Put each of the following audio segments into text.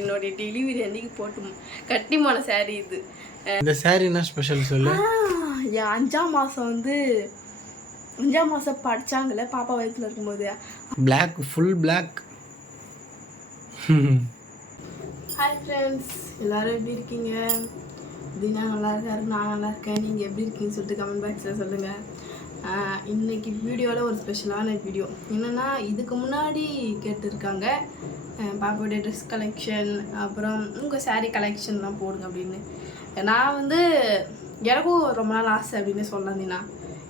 என்னுடைய டெலிவரி அன்னைக்கு போட்டு கட்டி போன சாரீ இது. இந்த சாரீ என்ன ஸ்பெஷல் சொல்லு. என் 5ஆம் மாதம் வந்து 5ஆம் மாதம் படித்தாங்கல்ல பாப்பா வயிற்றுல இருக்கும்போது. Black, full black. Hi friends, எல்லோரும் எப்படி இருக்கீங்க? தினா நல்லா இருக்காரு, நான் நல்லா இருக்கேன். நீங்கள் எப்படி இருக்கீங்கன்னு சொல்லிட்டு கமெண்ட் பாக்ஸில் சொல்லுங்கள். இன்றைக்கி வீடியோவில் ஒரு ஸ்பெஷலான வீடியோ என்னென்னா, இதுக்கு முன்னாடி கேட்டிருக்காங்க பாப்பாவுடைய ட்ரெஸ் கலெக்ஷன், அப்புறம் உங்கள் சாரீ கலெக்ஷன்லாம் போடுங்க அப்படின்னு. நான் வந்து எனக்கும் ரொம்ப நாள் ஆசை அப்படின்னு சொல்லலாம்னா,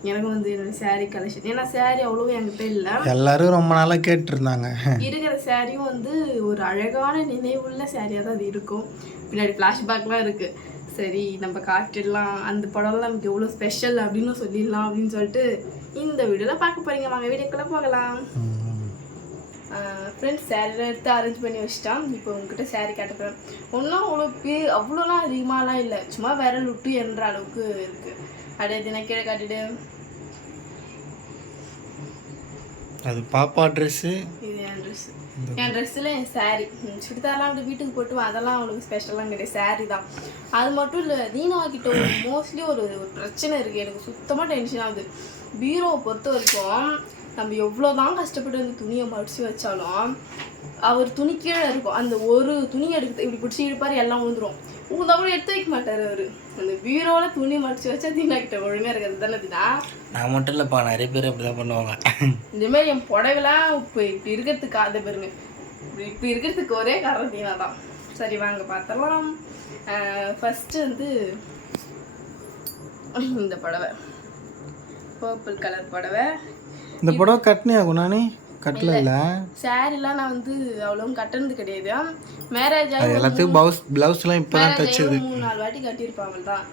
எனக்கும் வந்து என்னோடய சாரீ கலெக்ஷன், ஏன்னா சாரீ அவ்வளோ என்கிட்ட இல்லை. எல்லோரும் ரொம்ப நாளாக கேட்டுருந்தாங்க. இருக்கிற சாரியும் வந்து ஒரு அழகான நினைவுள்ள சாரியாக தான் அது இருக்கும். பின்னாடி ஃப்ளாஷ்பேக்லாம் இருக்குது. சரி நம்ம காட்டிடலாம், அந்த படம்லாம் நமக்கு எவ்வளோ ஸ்பெஷல் அப்படின்னு சொல்லிடலாம் அப்படின்னு சொல்லிட்டு இந்த வீடியோவில் பார்க்க போகிறீங்க. வாங்க வீடியோக்குள்ளே போகலாம். ஃப்ரெண்ட்ஸ் சாரீலாம் எடுத்து அரேஞ்ச் பண்ணி வச்சுட்டான். இப்போ உங்ககிட்ட சாரீ காட்டுறேன். ஒன்றும் அவ்வளோலாம் அதிகமாகலாம் இல்லை, சும்மா விரல் விட்டு என்ற அளவுக்கு இருக்குது. அப்படியே தின கீழே காட்டிட்டு, அது பாப்பா ட்ரெஸ்ஸு, இது என் ட்ரெஸ்ஸு. என் ட்ரெஸ்ஸில் என் சாரீ சுடிதாரெலாம் வந்து வீட்டுக்கு போட்டு அதெல்லாம் அவனுக்கு ஸ்பெஷலாக கிடையாது, சாரீ தான். அது மட்டும் இல்லை, தீனாக்கிட்ட மோஸ்ட்லி ஒரு பிரச்சனை இருக்குது. எனக்கு சுத்தமாக டென்ஷன் ஆகுது. பீரோவை பொறுத்த வரைக்கும் நம்ம எவ்வளோ தான் கஷ்டப்பட்டு அந்த துணியை மடித்து வச்சாலும் அவர் துணி கீழே இருக்கும். அந்த ஒரு துணி எடுத்து இப்படி பிடிச்சி இழுப்பார், எல்லாம் விழுந்துடும். உங்கள் கூட எடுத்து வைக்க மாட்டார் அவர். அந்த பீரோவில் துணி மடித்து வச்சா தீனாக்கிட்ட ஒழுங்காக இருக்கிறது தானே தினா? நான் மட்டும் இல்லைப்பா, நிறைய பேர் அப்படி தான் பண்ணுவாங்க. இந்தமாரி என் புடவைலாம் இப்போ இப்படி இருக்கிறதுக்கு அதை பாருங்க, இப்படி இருக்கிறதுக்கு ஒரே காரணம் தீனா தான். சரி வாங்க பார்த்தலாம். ஃபஸ்ட்டு வந்து இந்த புடவை, பர்பிள் கலர் புடவை. இந்த புடவை கட்டினியா குணானி? கட்டல இல்லை. சாரீலாம் நான் வந்து அவ்வளோ கட்டினது கிடையாது. மேரேஜ் ஆகி எல்லாத்துக்கும் ப்ளவுஸ்லாம் இப்போ தான் தைச்சது. 3-4 வாட்டி கட்டியிருப்பாங்க தான்.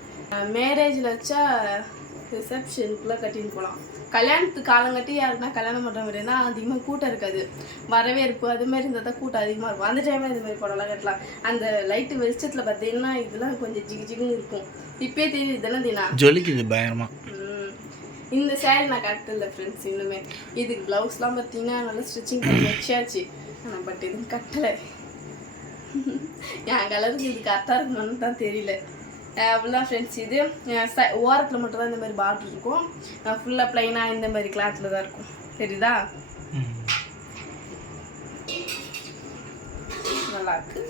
மேரேஜில் வச்சா ரிசப்ஷனுக்குள்ளே கட்டின்னு போகலாம். கல்யாணத்துக்கு காலங்கட்டி யாருக்குன்னா கல்யாணம் பண்ணுற மாதிரி இருந்தால் அதிகமாக கூட்டம் இருக்காது, வரவேற்பு அதுமாதிரி இருந்தால் தான் கூட்டம் அதிகமாக இருக்கும். அந்த டைமில் இதுமாதிரி படம்லாம் கட்டலாம். அந்த லைட்டு வெளிச்சத்தில் பார்த்தீங்கன்னா இதெல்லாம் கொஞ்சம் ஜிகுன்னு இருக்கும். இப்போயே தெரியுது தானே தினா, ஜொலிக்குது பயங்கரமாக. இந்த சாரீ நான் கட்டல ஃப்ரெண்ட்ஸ் இன்னுமே. இதுக்கு ப்ளவுஸ்லாம் பார்த்தீங்கன்னா நல்லா ஸ்டிச்சிங் பண்ணி வச்சாச்சு, ஆனால் பட் எதுவும் கட்டலை. என் கலருக்கு இது கரெக்டாக இருக்கணும்னு தான் தெரியல. அப்படிலாம் ஃப்ரெண்ட்ஸ். இது ஓரத்தில் மட்டும் தான் இந்த மாதிரி பார்டர் இருக்கும், ஃபுல்லாக ப்ளைனாக இந்த மாதிரி கிளாத்தில் தான் இருக்கும். தெரியுதா? நல்லாயிருக்கு.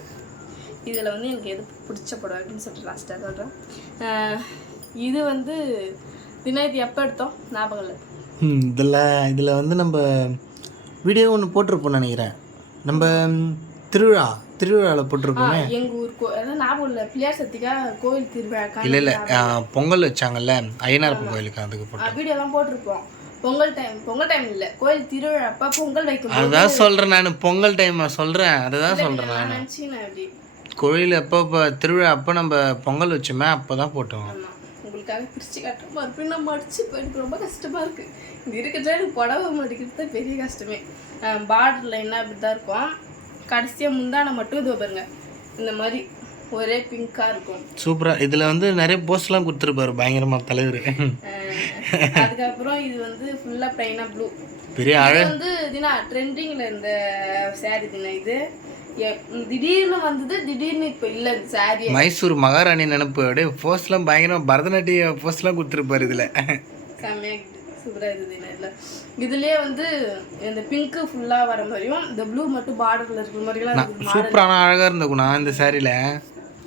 இதில் வந்து எனக்கு எது பிடிச்ச படம் அப்படின்னு சொல்லிட்டு லாஸ்ட்டாக சொல்கிறேன். இது வந்து தினா இது எப்போ எடுத்தோம் ஞாபகம் இல்லை. இதில் வந்து நம்ம வீடியோ ஒன்று போட்டிருப்போம்னு நினைக்கிறேன். நம்ம திருவிழாவில் போட்டிருப்போமே எங்கள் ஊர் அதான் ஞாபகம் இல்லை. பிள்ளையார் சத்திக்கா கோவில் திருவிழாக்கா இல்லை பொங்கல் வச்சாங்கல்ல ஐயனார் கோயிலுக்கு, அதுக்கு போட்டோம். வீடியோலாம் போட்டிருப்போம். பொங்கல் டைம் இல்லை, கோயில் திருவிழா அப்போ பொங்கல் வைக்கும். அதுதான் சொல்கிறேன் நான், பொங்கல் டைம் சொல்கிறேன், அதை தான் சொல்கிறேன் நான். நினச்சினா அப்படி கோயில் எப்போ திருவிழா அப்போ நம்ம பொங்கல் வச்சோமே அப்போ தான் போட்டோம். உங்களுக்காக பிரித்து காட்டுற மறுபடியும் நம்ம அடிச்சு போயிட்டு ரொம்ப கஷ்டமாக இருக்குது. இது இருக்கிறதா எனக்கு புடவை மடிக்கிறது தான் பெரிய கஷ்டமே. பார்டரில் என்ன அப்படி தான் இருக்கும். கடைசியாக முந்தானை மட்டும் இது பாருங்க இந்த மாதிரி ஒரே பிங்காக இருக்கும், சூப்பராக. இதில் வந்து நிறைய போஸ்ட்லாம் கொடுத்துருப்பாரு பயங்கரமாக தலைவர். அதுக்கப்புறம் இது வந்து ஃபுல்லாக ப்ளைனாக ப்ளூ, பெரிய அழகு வந்து தினா ட்ரெண்டிங்கில் இந்த சாரீ தினா. இது திடீர்னு வந்தது, திடீர்னு இப்போ இல்லை இந்த சாரீ. மைசூர் மகாராணி நினைப்பு அப்படியே போஸ்ட்லாம் பயங்கரமாக பரதநாட்டிய போஸ்ட்லாம் கொடுத்துருப்பாரு இதில். செம்மையாக சூப்பராக இருக்குது. இதில் இதுலேயே வந்து இந்த பிங்க்கு ஃபுல்லாக வர மாதிரியும் இந்த ப்ளூ மட்டும் பார்டரில் இருக்கிற மாதிரிலாம் சூப்பரான அழகாக இருந்த இந்த சாரியில்.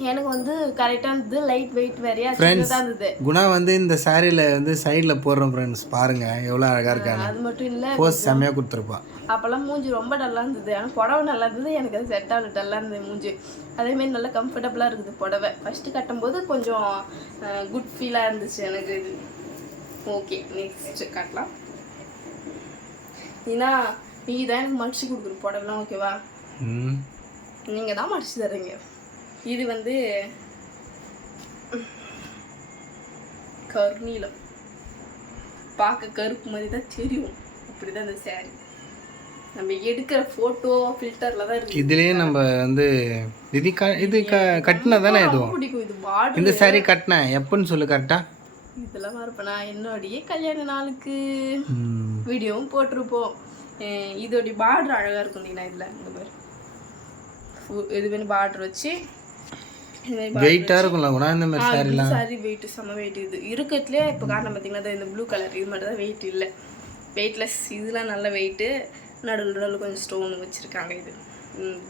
எனக்கு வந்து கரெக்டாக இருந்தது, லைட் வெயிட் வேறையா சின்னதாக இருந்தது. குணா வந்து இந்த சாரியில் வந்து சைடில் போடுறோம் ஃப்ரெண்ட்ஸ், பாருங்கள் எவ்வளோ அழகாக இருக்காங்க. அது மட்டும் இல்லை, போஸ்ட் செம்மையாக கொடுத்துருப்பா. அப்போல்லாம் மூஞ்சி ரொம்ப டல்லாக இருந்தது, ஆனால் புடவை நல்லா இருந்தது. எனக்கு அது செட் ஆகல, டல்லாக இருந்தது மூஞ்சி. அதேமாரி நல்லா கம்ஃபர்டபுளாக இருக்குது புடவை. ஃபஸ்ட்டு கட்டும்போது கொஞ்சம் குட் ஃபீலாக இருந்துச்சு எனக்கு இது. ஓகே, நெக்ஸ்ட்டு காட்டலாம். ஏன்னா நீங்கள் தான் எனக்கு மடிச்சு கொடுக்குற புடவைலாம், ஓகேவா? நீங்கள் தான் மடிச்சு தர்றீங்க. இது வந்து கருநீலம், பார்க்க கருப்பு மாதிரி தான் தெரியும், அப்படி தான் இந்த சாரீ. நம்ம எடுக்கிற ஃபோட்டோ ஃபில்டரில் தான் இருக்குது. இதுலேயே நம்ம வந்து இது கட்டினா தானே எதுவும் பிடிக்கும். இது பார்டர். இந்த சாரீ கட்டினேன் எப்போன்னு சொல்லு கரெக்டாக. இதெல்லாம் மறப்பேனா, என்னோடைய கல்யாண நாளுக்கு வீடியோவும் போட்டிருப்போம். இதோடைய பார்டர் அழகாக இருக்கும். நீனா இதில் இந்த மாதிரி இது மாதிரி பார்டர் வச்சு வெயிட்டாக இருக்கும்ல குணா இந்த மாதிரி சாரிலாம். சாரி வெயிட் செம்ம வெயிட். இது இருக்கிறதுலே இப்போ காரணம் பார்த்தீங்கன்னா இந்த ப்ளூ கலர் இது மட்டும் தான் வெயிட் இல்லை, வெயிட்லெஸ். இதெல்லாம் நல்ல வெயிட்டு. நடுவில் கொஞ்சம் ஸ்டோன் வச்சுருக்காங்க. இது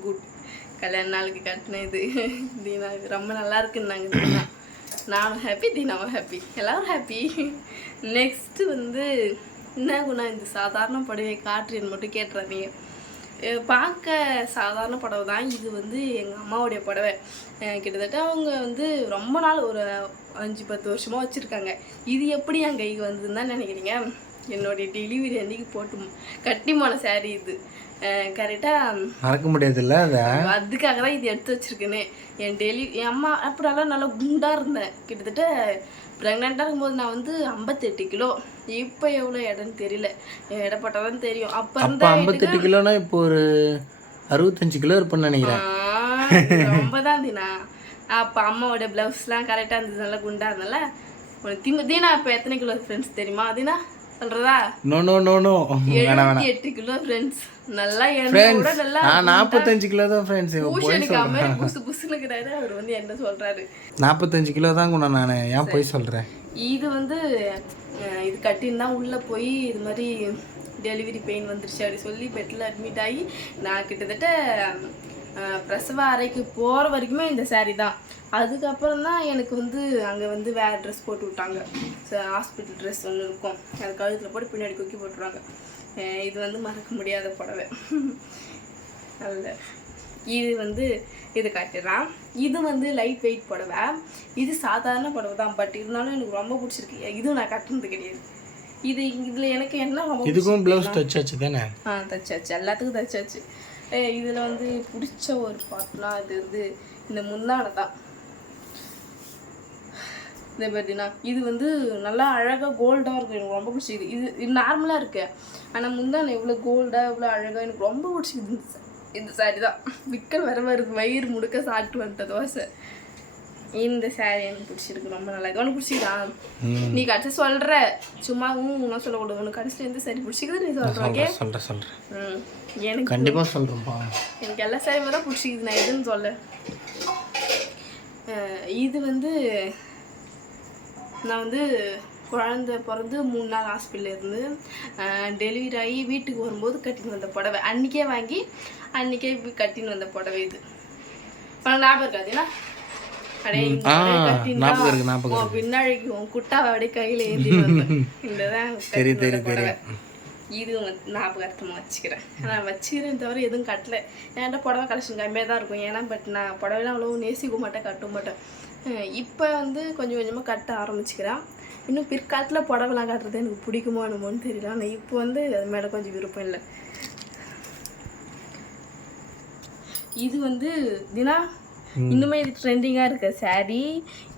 குட். கல்யாண நாளுக்கு கட்டின இது தீனா இது ரொம்ப நல்லா இருக்குன்னாங்க தீனா. நானும் ஹாப்பி, தீனாவும் ஹாப்பி, எல்லோரும் ஹாப்பி. நெக்ஸ்ட்டு வந்து என்ன குணா இந்த சாதாரண புடவை காட்டுறேன்னு மட்டும் கேட்டுறாதீங்க. பார்க்க சாதாரண புடவை தான். இது வந்து எங்கள் அம்மாவுடைய புடவை. கிட்டத்தட்ட அவங்க வந்து ரொம்ப நாள் ஒரு 5-10 வருஷமாக வச்சுருக்காங்க. இது எப்படி என் கைக்கு வந்ததுன்னு தான் நினைக்கிறீங்க? என்னுடைய டெலிவரி அன்றைக்கி போட்டு கட்டிமான சாரீ இது. கரெக்டாக மறக்க முடியாதுல்ல. அதுக்காக தான் இது எடுத்து வச்சுருக்கேனே. என் அம்மா அப்படியெல்லாம் நல்லா குண்டாக இருந்தேன். கிட்டத்தட்ட ப்ரெக்னெண்ட்டாக இருக்கும்போது நான் வந்து 58 கிலோ. இப்போ எவ்வளோ இடம்னு தெரியல, இடப்பட்டாதான் தெரியும். அப்போ 58 கிலோனா இப்போ ஒரு 65 கிலோ இருப்பேன்னு நினைக்கிறேன். ரொம்ப தான் தீனா. அப்போ அம்மாவோட ப்ளவுஸ்லாம் கரெக்டாக இருந்தது, நல்லா குண்டாக இருந்தல. தீனா இப்போ எத்தனை கிலோ ஃப்ரெண்ட்ஸ் தெரியுமா தீனா? சொல்றதா? No no no no 78 kilo friends. நல்லா என்னோட நல்லா 45 கிலோ தான் ஃப்ரெண்ட்ஸ். பூஷணிக்காம புசு புசுனுக்குறாரு. அவர் வந்து என்ன சொல்றாரு? 45 கிலோ தான் கூட நான் ஏன் போய் சொல்றேன். இது வந்து இது கட்டின்னு தான் உள்ளே போய் இது மாதிரி டெலிவரி பெயின் வந்துருச்சு அப்படி சொல்லி பெட்டில் அட்மிட் ஆகி நான் கிட்டத்தட்ட பிரசவ அறைக்கு போகிற வரைக்குமே இந்த சாரீ தான். அதுக்கப்புறம் தான் எனக்கு வந்து அங்கே வந்து வேறு ட்ரெஸ் போட்டு விட்டாங்க. ஹாஸ்பிட்டல் ட்ரெஸ் ஒன்று இருக்கும், அது கழுத்தில் போட்டு பின்னாடி குக்கி போட்டுருவாங்க. இது வந்து மறக்க முடியாத புடவை. நல்ல இது வந்து இது காட்டுறான். இது வந்து லைட் வெயிட் புடவை. இது சாதாரண புடவை தான், பட் இருந்தாலும் எனக்கு ரொம்ப பிடிச்சிருக்கு. இதுவும் நான் கட்டுனது கிடையாது. இது இதில் எனக்கு என்ன ரொம்ப இதுக்கும் ப்ளவுஸ் தச்சாச்சு தானே? தச்சாச்சு, எல்லாத்துக்கும் தச்சாச்சு. இதில் வந்து பிடிச்ச ஒரு பாட்டுனா அது வந்து இந்த முந்தானை தான். இதை பார்த்தீங்கன்னா இது வந்து நல்லா அழகாக கோல்டாக இருக்கும். எனக்கு ரொம்ப பிடிச்சிது. இது நார்மலாக இருக்கு, ஆனால் முந்தானை எவ்வளோ கோல்டாக எவ்வளோ அழகாக எனக்கு ரொம்ப பிடிச்சிது. இந்த சாரீ தான் விற்கல் வருது, வயிறு முடுக்க சாப்பிட்டு வந்துட்ட தோசை. இந்த சாரீ எனக்கு பிடிச்சிருக்கு, ரொம்ப நல்லா இருக்கு. உனக்கு பிடிச்சிதா? நீ கடைசி சொல்கிற, சும்மா நான் சொல்லக்கூடாது. உனக்கு கடைசியில் எந்த சாரீ பிடிச்சிக்குது நீ சொல்கிறேன். எனக்கு கண்டிப்பாக சொல்கிறேன்ப்பா. எனக்கு எல்லா சாரியுமே தான் பிடிச்சிக்குது, நான் எதுன்னு சொல்ல. இது வந்து நான் வந்து குழந்த பிறந்து 3 நாள் ஹாஸ்பிட்டலில் இருந்து டெலிவரி ஆகி வீட்டுக்கு வரும்போது கட்டின்னு வந்த புடவை. அன்றைக்கே வாங்கி அன்றைக்கே கட்டின்னு வந்த புடவை. இது ஞாபகம் இருக்காதுன்னா பின்னாடிக்கு குட்டாவை அப்படியே கையில் ஏந்தி இந்த புடவை. இது ஞாபகார்த்தமாக வச்சுக்கிறேன். நான் வச்சுக்கிறேன் தவிர எதுவும் கட்டலை. என்கிட்ட புடவை கலெக்ஷன் கம்மியாக தான் இருக்கும். ஏன்னா பட் நான் புடவைலாம் அவ்வளோ நேசிக்க மாட்டேன், கட்ட மாட்டேன். இப்போ வந்து கொஞ்சம் கொஞ்சமாக கட்ட ஆரம்பிச்சுக்கிறேன். இன்னும் பிற்காலத்தில் புடவைலாம் கட்டுறது எனக்கு பிடிக்குமோ என்னமோன்னு தெரியல. ஆனால் இப்போ வந்து அது மேலே கொஞ்சம் விருப்பம் இல்லை. இது வந்து தினா இன்னுமே இது ட்ரெண்டிங்காக இருக்க சாரீ.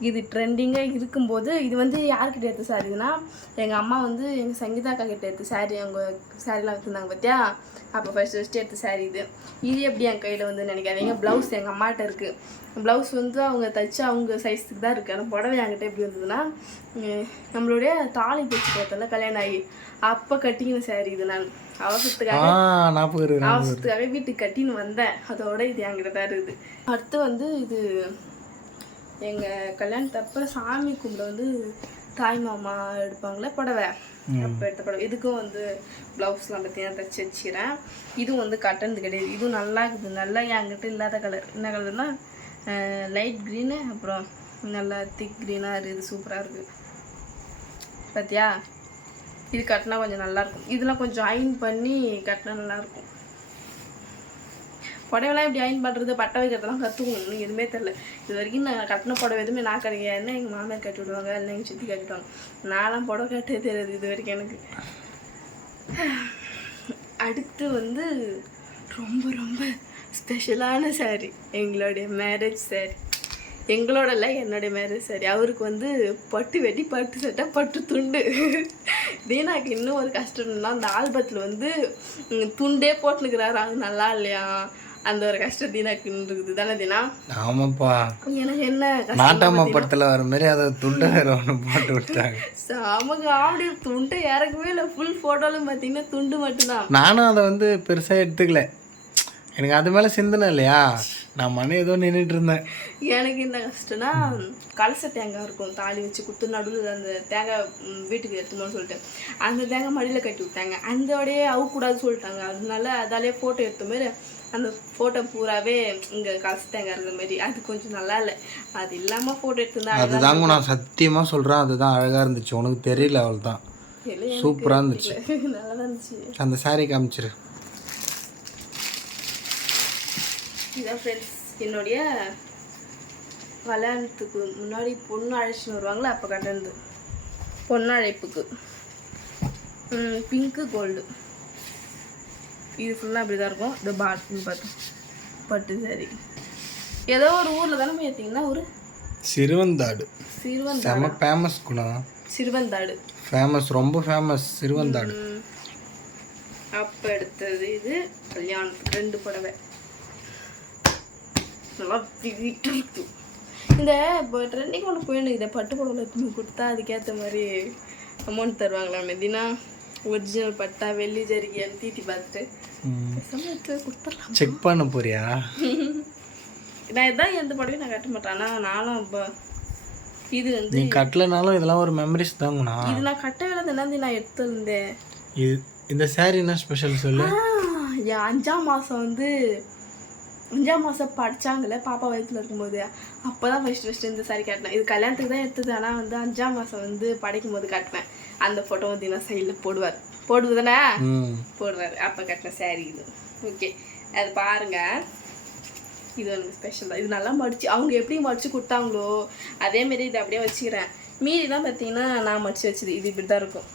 இது ட்ரெண்டிங்காக இருக்கும்போது இது வந்து யார்கிட்ட எடுத்த சாரீனா எங்கள் அம்மா வந்து எங்கள் சங்கீதா அக்கா கிட்ட எடுத்த சாரீ. அவங்க சாரீலாம் வச்சுருந்தாங்க பார்த்தியா, அப்போ ஃபஸ்ட்டு எடுத்த சாரீ. இது எப்படி என் கையில் வந்து நினைக்காதீங்க. ப்ளவுஸ் எங்கள் அம்மாட்ட இருக்குது. ப்ளவுஸ் வந்து அவங்க தைச்சு அவங்க சைஸுக்கு தான் இருக்குது. ஆனால் புடவை என்கிட்ட எப்படி வந்ததுன்னா நம்மளுடைய தாலி தைச்சு பார்த்தோம்ல கல்யாணம் ஆகி அப்போ கட்டிக்கின சாரீ. இது நான் அவசரத்துக்காக வீட்டுக்கு கட்டின்னு வந்தேன். அதோட இது என்கிட்ட தான் இருக்குது. அடுத்து வந்து இது எங்கள் கல்யாணத்தப்ப சாமி கும்பிட வந்து தாய் மாமா எடுப்பாங்களே புடவை, அப்போ எடுத்த புடவை. இதுக்கும் வந்து ப்ளவுஸ்லாம் பார்த்தீங்கன்னா தைச்சி வச்சுக்கிறேன். இதுவும் வந்து கட்டனது கிடையாது. இதுவும் நல்லா இருக்குது. நல்லா என்கிட்ட இல்லாத கலர். என்ன கலர்னால் லைட் க்ரீனு, அப்புறம் நல்லா திக் க்ரீனாக இருக்குது. சூப்பராக இருக்குது பார்த்தியா. இது கட்டினா கொஞ்சம் நல்லாயிருக்கும். இதெல்லாம் கொஞ்சம் அயன் பண்ணி கட்டினா நல்லாயிருக்கும். புடவைலாம் எப்படி அயன் பண்ணுறது, பட்டை வைக்கிறதெல்லாம் கற்றுக்கணும். எதுவுமே தெரில. இது வரைக்கும் நான் கட்டின புடவை எதுவுமே நான் கிடையாது. எங்கள் மாமியார் கட்டி விடுவாங்க, இல்லை எங்கள் சித்தி கட்டிவிடுவாங்க. நான்லாம் புடவை கட்டவே தெரியாது இது வரைக்கும் எனக்கு. அடுத்து வந்து ரொம்ப ரொம்ப ஸ்பெஷலான சாரீ, எங்களுடைய மேரேஜ் சாரீ. எங்களோட இல்லை, என்னுடைய மேரேஜ் சாரீ. அவருக்கு வந்து பட்டு வெட்டி பட்டு சட்டை பட்டு துண்டு. தீனாக்கு இன்னும் ஒரு கஷ்டம்னா அந்த ஆல்பத்தில் வந்து துண்டே போட்டுனுக்கிறாரு. அது நல்லா இல்லையா, அந்த ஒரு கஷ்டம் தீனாக்குன்னு இருக்குது தானே தீனா? ஆமாப்பா. எனக்கு என்ன நாட்டாம படத்தில் வர மாதிரி அதை துண்டை வேற ஒன்று போட்டு விட்டாங்க. சாமங்க ஆடி துண்டை இறக்கவே இல்லை. ஃபுல் ஃபோட்டோலும் பார்த்தீங்கன்னா துண்டு மட்டும்தான். நானும் அதை வந்து பெருசாக எடுத்துக்கல. எனக்கு அது மேலே சிந்தனை இல்லையா, நான் மன ஏதோ நின்றுட்டு இருந்தேன். எனக்கு என்ன கஷ்டம்னா கலச தேங்காய் இருக்கும், தாலி வச்சு குத்து நடுவில் அந்த தேங்காய் வீட்டுக்கு எடுத்துமோன்னு சொல்லிட்டு அந்த தேங்காய் மடியில் கட்டி விட்டாங்க. அந்தோடையே அவுக்கூடாதுன்னு சொல்லிட்டாங்க. அதனால அதாலே ஃபோட்டோ எடுத்த மாதிரி அந்த ஃபோட்டோ பூராவே இங்கே கலச தேங்காய் இருக்கிற மாதிரி அது கொஞ்சம் நல்லா இல்லை. அது இல்லாமல் ஃபோட்டோ எடுத்துருந்தா அதுதாங்க நான் சத்தியமாக சொல்கிறேன், அதுதான் அழகாக இருந்துச்சு. உனக்கு தெரியல, அவள் தான் சூப்பராக இருந்துச்சு. நல்லா தான் இருந்துச்சு. அந்த சாரி காமிச்சிரு. இதான் ஃப்ரெண்ட்ஸ் என்னுடைய கல்யாணத்துக்கு முன்னாடி பொண்ணு அழைச்சின்னு வருவாங்களே அப்போ கட்டினது. பொண்ணு அழைப்புக்கு பிங்க்கு கோல்டு. இது ஃபுல்லாக அப்படி தான் இருக்கும். இந்த பாட்டுன்னு பார்த்தோம் பட்டு சாரி. ஏதோ ஒரு ஊரில் தானே போய் எடுத்தீங்கன்னா ஒரு சிறுவந்தாடு. சிறுவந்தாடு ஃபேமஸ் குணா. சிறுவந்தாடு ஃபேமஸ், ரொம்ப ஃபேமஸ் சிறுவந்தாடு. அப்போ எடுத்தது இது கல்யாணத்துக்கு 2 புடவை நல்லா வீட்டு இருக்கு. இந்த இப்போ ட்ரெண்டிங் ஒன்று போயின்னு இதை பட்டு புடவை கொடுத்தா அதுக்கேற்ற மாதிரி அமௌண்ட் தருவாங்களா மெதினா? ஒரிஜினல் பட்டா வெள்ளி ஜரிகைன்னு தீட்டி பார்த்துட்டு கொடுத்துடலாம். செக் பண்ண போறியா? நான் இதான் எந்த புடவையும் நான் கட்ட மாட்டேன். ஆனால் நானும் இப்போ இது வந்து நீ கட்டலனாலும் இதெல்லாம் ஒரு மெமரிஸ் தாங்கண்ணா. இது நான் கட்ட வேலை என்னது நான் எடுத்துருந்தேன். இது இந்த சாரி என்ன ஸ்பெஷல் சொல்லு. என் 5ஆம் மாதம் வந்து 5ஆம் மாதம் படித்தாங்களே பாப்பா வயிற்றுல இருக்கும்போது அப்போ தான் ஃபஸ்ட்டு இந்த சாரி காட்டினேன். இது கல்யாணத்துக்கு தான் எடுத்தது. ஆனால் வந்து 5ஆம் மாதம் வந்து படைக்கும் போது காட்டினேன். அந்த ஃபோட்டோ வந்து நான் சைடில் போடுவது தானே போடுவார். அப்போ கட்டின சாரி இது. ஓகே, அது பாருங்கள். இது எனக்கு ஸ்பெஷல் தான். இது நல்லா மடிச்சு அவங்க எப்படி மடித்து கொடுத்தாங்களோ அதேமாரி இதை அப்படியே வச்சுக்கிறேன். மீதி தான் பார்த்தீங்கன்னா நான் மடித்து வச்சுது. இது இப்படி தான் இருக்கும்.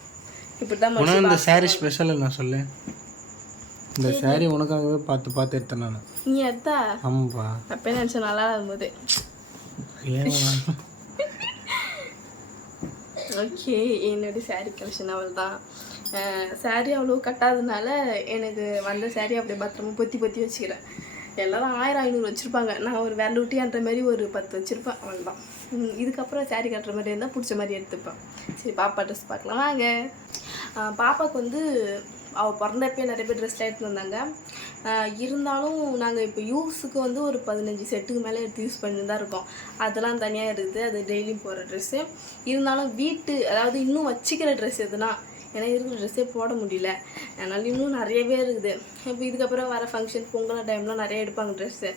இப்படி தான் மடிச்சு. இந்த சாரி ஸ்பெஷல் நான் சொல்லு. இந்த சாரி உனக்காகவே பார்த்து எடுத்தேன் நான். நீ எடுத்தா? ஆமாப்பா. அப்போ நினச்சேன் நல்லா இருக்கும்போது. ஓகே, என்னுடைய சாரீ கலெக்ஷன் அவள் தான். சாரீ அவ்வளோ கட்டாததுனால எனக்கு வந்த சாரீ அப்படியே பத்திரமா பொத்தி வச்சுக்கிறேன். எல்லோரும் 1000-500 வச்சுருப்பாங்க. நான் ஒரு வேலூட்டியான்ற மாதிரி ஒரு 10 வச்சுருப்பேன். அவள் தான். இதுக்கப்புறம் சாரீ கட்டுற மாதிரி இருந்தால் பிடிச்ச மாதிரி எடுத்துப்பேன். சரி, பாப்பா ட்ரெஸ் பார்க்கலாம் வாங்க. பாப்பாவுக்கு வந்து அவள் பிறந்தப்பே நிறைய பேர் ட்ரெஸ்லாம் எடுத்து வந்தாங்க. இருந்தாலும் நாங்கள் இப்போ யூஸுக்கு வந்து ஒரு 15 செட்டுக்கு மேலே எடுத்து யூஸ் பண்ணி தான் இருக்கோம். அதெல்லாம் தனியாக இருக்குது. அது டெய்லியும் போகிற ட்ரெஸ்ஸு. இருந்தாலும் அதாவது இன்னும் வச்சுக்கிற ட்ரெஸ் எதுனா, ஏன்னா இருக்கிற ட்ரெஸ்ஸே போட முடியல. அதனால இன்னும் நிறையவே இருக்குது. இப்போ இதுக்கப்புறம் வர ஃபங்க்ஷன் பொங்கல் டைம்லாம் நிறைய எடுப்பாங்க ட்ரெஸ்ஸு.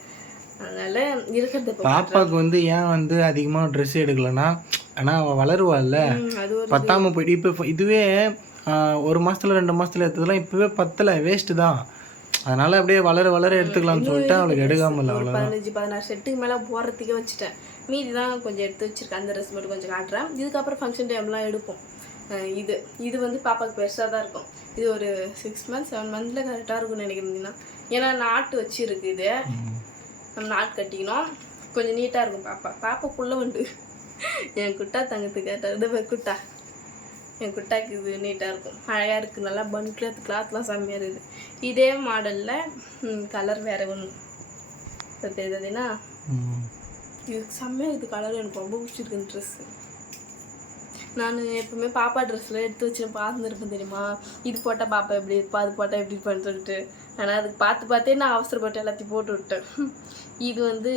அதனால் இருக்கிறது பாப்பாவுக்கு வந்து ஏன் வந்து அதிகமாக ட்ரெஸ் எடுக்கலைன்னா, ஆனால் அவள் வளருவாள்ல, அது ஒரு பத்தாமல் போயிட்டு இப்போ இதுவே 1 மாதத்துல 2 மாதத்துல எடுத்ததெல்லாம் இப்போவே பத்தலை, வேஸ்ட்டு தான். அதனால் அப்படியே வளர எடுத்துக்கலாம்னு சொல்லிட்டு அவளுக்கு எடுக்காமல் ஒரு 15-16 செட்டுக்கு மேலே போடுறதுக்கே வச்சுட்டேன். மீதி தான் கொஞ்சம் எடுத்து வச்சுருக்கேன். அந்த ட்ரெஸ் மட்டும் கொஞ்சம் காட்டுறேன். இதுக்கப்புறம் ஃபங்க்ஷன் டைம்லாம் எடுப்போம். இது வந்து பாப்பாவுக்கு பெருசாக தான் இருக்கும். இது ஒரு 6 months 7 months கரெக்டாக இருக்கும்னு நினைக்கிறீங்கன்னா. ஏன்னா நாட்டு வச்சுருக்கு. இது நம்ம நாட்டு கட்டிக்கணும். கொஞ்சம் நீட்டாக இருக்கும். பாப்பாக்குள்ளே உண்டு. என் குட்டா தங்கத்துக்கு கேட்டார். குட்டா என் குட்டாக்கு இது நீட்டாக இருக்கும், அழகாக இருக்குது. நல்லா பன் கிளாத்லாம் செம்மையாக இருக்குது. இதே மாடலில் கலர் வேறு ஒன்று தெரியுதுன்னா இது செம்மையாக இருக்குது. கலர் எனக்கு ரொம்ப பிடிச்சிருக்கு இந்த ட்ரெஸ்ஸு. நான் எப்பவுமே பாப்பா ட்ரெஸ்ஸில் எடுத்து வச்சு பார்த்துருப்பேன் தெரியுமா. இது போட்டால் பாப்பா எப்படி இருப்பா, அது போட்டால் எப்படி இருப்பான்னு சொல்லிட்டு. ஆனால் அதுக்கு பார்த்தே நான் அவசரப்பட்டு எல்லாத்தையும் போட்டு விட்டேன். இது வந்து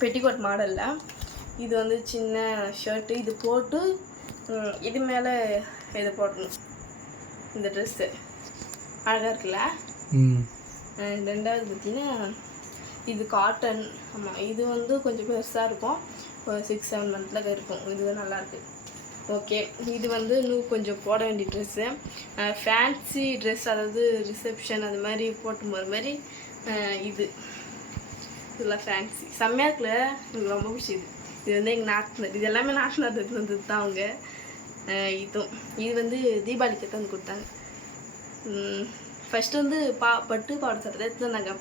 பெட்டிகோட் மாடலில். இது வந்து சின்ன ஷர்ட்டு. இது போட்டு இது மேலே இதை போடணும். இந்த ட்ரெஸ்ஸு அழகாக இருக்குல்ல. 2வது பார்த்தீங்கன்னா இது காட்டன். ஆமாம், இது வந்து கொஞ்சம் பெருசாக இருக்கும். ஒரு 6-7 months இருக்கும். இது நல்லாயிருக்கு. ஓகே, இது வந்து இன்னும் கொஞ்சம் போட வேண்டிய ட்ரெஸ்ஸு. ஃபேன்சி ட்ரெஸ், அதாவது ரிசப்ஷன் அது மாதிரி போட்டு போகிற மாதிரி. இதெல்லாம் ஃபேன்சி செம்மையாக இருக்குல்ல. எனக்கு ரொம்ப பிடிச்சிது. இது வந்து எங்கள் நாட்டினர். இது எல்லாமே நாட்டினர் வந்தது தான் அவங்க. இது வந்து தீபாவளிக்கு தான் வந்து கொடுத்தாங்க. ஃபஸ்ட்டு வந்து பட்டு பாவாடை சட்டை எடுத்து வந்தாங்க.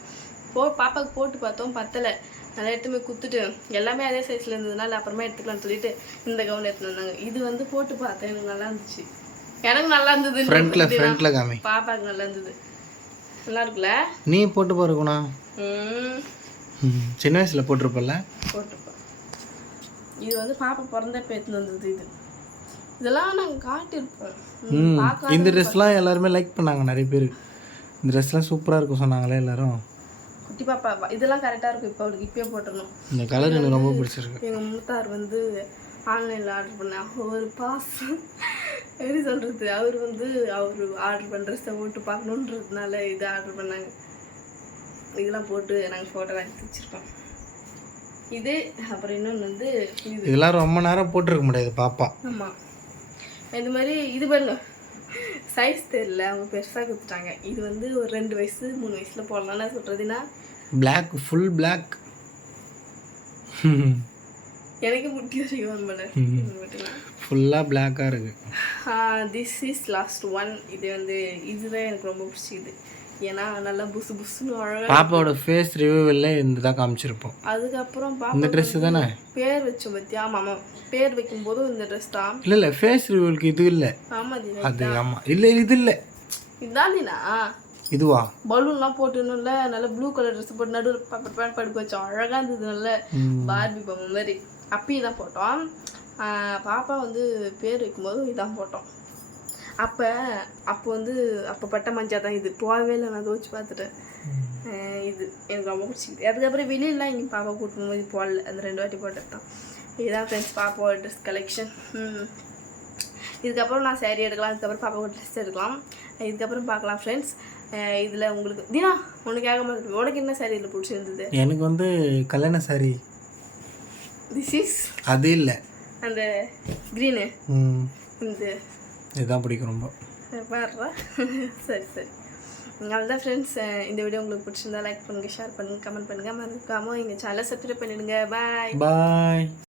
பாப்பாவுக்கு போட்டு பார்த்தோம், பத்தலை. நல்லா எடுத்துமே குத்துட்டு எல்லாமே அதே சைஸில் இருந்ததுனால அப்புறமா எடுத்துக்கலாம்னு சொல்லிட்டு இந்த கவுன் எடுத்துன்னு வந்தாங்க. இது வந்து போட்டு பார்த்தேன், எனக்கு நல்லா இருந்துச்சு. எனக்கு நல்லா இருந்தது. பாப்பாவுக்கு நல்லா இருந்தது. நல்லா இருக்குல்ல. நீ போட்டு பாருக்குண்ணா. சின்ன வயசில் போட்டிருப்பல. போட்டிருப்பேன். இது வந்து பாப்பா பிறந்தப்ப எடுத்துன்னு வந்தது. இதெல்லாம் நாங்கள் காட்டியிருப்போம். இந்த ட்ரெஸ்லாம் எல்லாருமே லைக் பண்ணாங்க நிறைய பேர். இந்த ட்ரெஸ்லாம் சூப்பராக இருக்கும் சொன்னாங்களே எல்லாரும். குட்டி பாப்பா இதெல்லாம் கரெக்டாக இருக்கும். இப்போ அவளுக்கு இப்பயே போட்டுடணும். இந்த கலர் எனக்கு ரொம்ப பிடிச்சிருக்கு. எங்கள் மூத்தார் வந்து ஆன்லைனில் ஆர்டர் பண்ணேன். ஒரு பாஸ் எப்படி சொல்கிறது, அவர் ஆர்டர் பண்ணுற ட்ரெஸ்ஸை போட்டு பார்க்கணுன்றதுனால இது ஆர்டர் பண்ணாங்க. இதெல்லாம் போட்டு நாங்கள் ஃபோட்டோ எடுத்து வச்சுருக்கோம். இது அப்புறம் இன்னொன்று வந்து இதெல்லாம் ரொம்ப நேரம் போட்டிருக்க முடியாது பாப்பா. ஆமாம், இந்த மாதிரி இது பாருங்க, சைஸ் தெரியல, அவங்க பெருசாக கொடுத்துட்டாங்க. இது வந்து ஒரு 2 வயசு 3 வயசில் போடலாம்னு சொல்கிறதுனா பிளாக், ஃபுல் பிளாக். எனக்கு முட்டி வரைக்கும் வரல, ஃபுல்லாக பிளாக்காக இருக்குது. This is last one. இது வந்து இதுதான் எனக்கு ரொம்ப பிடிச்சிது. ஏன்னா நல்லா புசு புசுன்னு அழகாக பாப்பாவோட ஃபேஸ் ரிவ்யூவில் இந்த தான் காமிச்சிருப்போம். அதுக்கப்புறம் இந்த ட்ரெஸ்ஸு தானே பேர் வச்சோம் பற்றியா? ஆமாம், பேர் வைக்கும்போதும் இந்த ட்ரெஸ் தான். இல்லை ஃபேஸ் ரிவ்யூலுக்கு இது இல்லை. ஆமாம் அது ஆமாம், இல்லை இது இல்லை, இதுதான்டா. இதுவா? பலூன்லாம் போட்டுன்னு நல்ல ப்ளூ கலர் ட்ரெஸ் போட்டு நடுவில் படுக்க வச்சோம். அழகாக இருந்தது, நல்ல பார்பி பொம்மை மாதிரி. அப்பயும் இதான் போட்டோம். பாப்பா வந்து பேர் வைக்கும்போது இதான் போட்டோம். அப்போ வந்து அப்போ பட்ட மஞ்சா தான் இது. போகவே இல்லை, நான் துவச்சி பார்த்துட்டேன். இது எனக்கு ரொம்ப பிடிச்சிக்குது. அதுக்கப்புறம் வெளியிலலாம் இங்கே பாப்பா கூட்டும் போது போடல, அந்த 2 வாட்டி போட்டது தான். இதுதான் ஃப்ரெண்ட்ஸ் பாப்பாவோட ட்ரெஸ் கலெக்ஷன். இதுக்கப்புறம் நான் சேரீ எடுக்கலாம், அதுக்கப்புறம் பாப்பாவோட ட்ரெஸ் எடுக்கலாம். இதுக்கப்புறம் பார்க்கலாம் ஃப்ரெண்ட்ஸ். இதில் உங்களுக்கு தினா ஒன்று கேட்க மாதிரி, உனக்கு என்ன சாரீ இதில் பிடிச்சிருந்தது? எனக்கு வந்து கல்யாண சாரி. திஸ் இஸ் அது இல்லை, அந்த க்ரீனு. இந்த இதுதான் பிடிக்கும் ரொம்ப. பாடுறா. சரி அவ்வளோதான் ஃப்ரெண்ட்ஸ். இந்த வீடியோ உங்களுக்கு பிடிச்சிருந்தா லைக் பண்ணுங்கள், ஷேர் பண்ணுங்கள், கமெண்ட் பண்ணுங்கள். மறக்காமல் எங்கள் சேனலை சப்ஸ்கிரைப் பண்ணிவிடுங்க. பாய்.